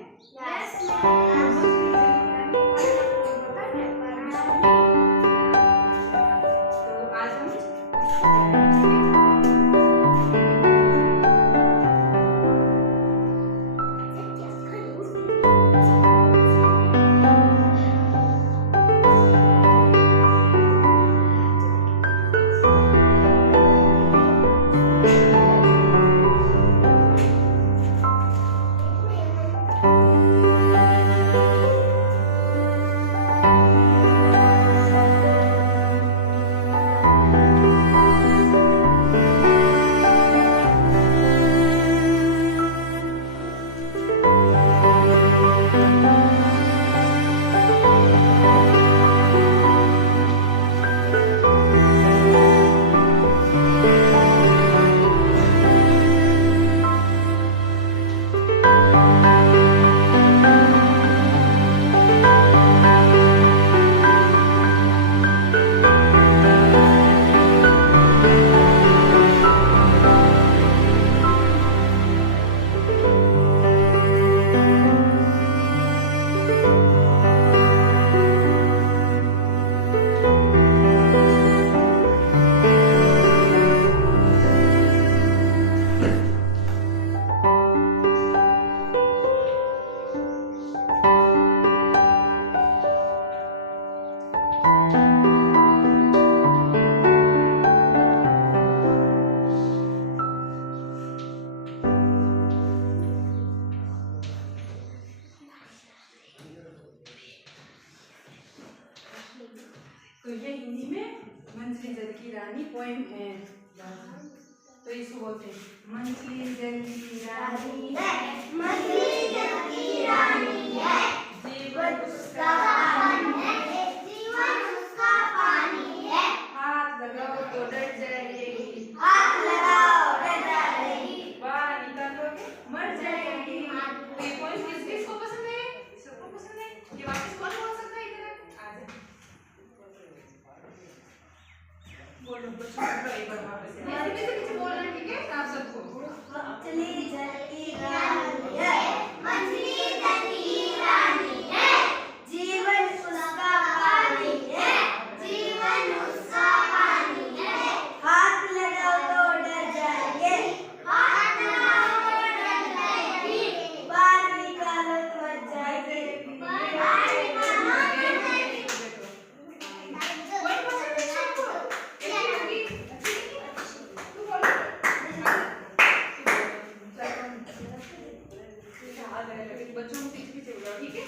Yes ma'am. पता है तो आज हम तो ये हिंदी में मंजरी जल की रानी पोएम है। तो इसको बोलते हैं मंजरी जल की रानी है, मंजरी जल की रानी है, जीवन उसका पानी है, जीवन उसका पानी है। हाथ लगाओ तो डर जाएगी, हाथ लगाओ डर जाएगी, बाहर निकालोगे मर जाएगी। तो ये पोएम किस किस को पसंद है? सबको पसंद है। ये वापस कौन बोल सकता है इधर? आ जाए बोलो बच्चों बोलो एक बार वापस से ऐसे बोल रहे हैं, ठीक है आप सबको। मंजरी जल की रानी है, मंजरी जल की रानी है, जीवन उसका पानी है, जीवन उसका पानी है। हाथ लगाओ तो डर जाएंगे, हाथ लगाओ तो डर जाएंगे, बाहर निकालो तो मर जाएंगे, बाहर निकालो तो डर जाएंगे। कोई पसंद है सबको? बच्चों को पीछे पीछे बोलो, ठीक है?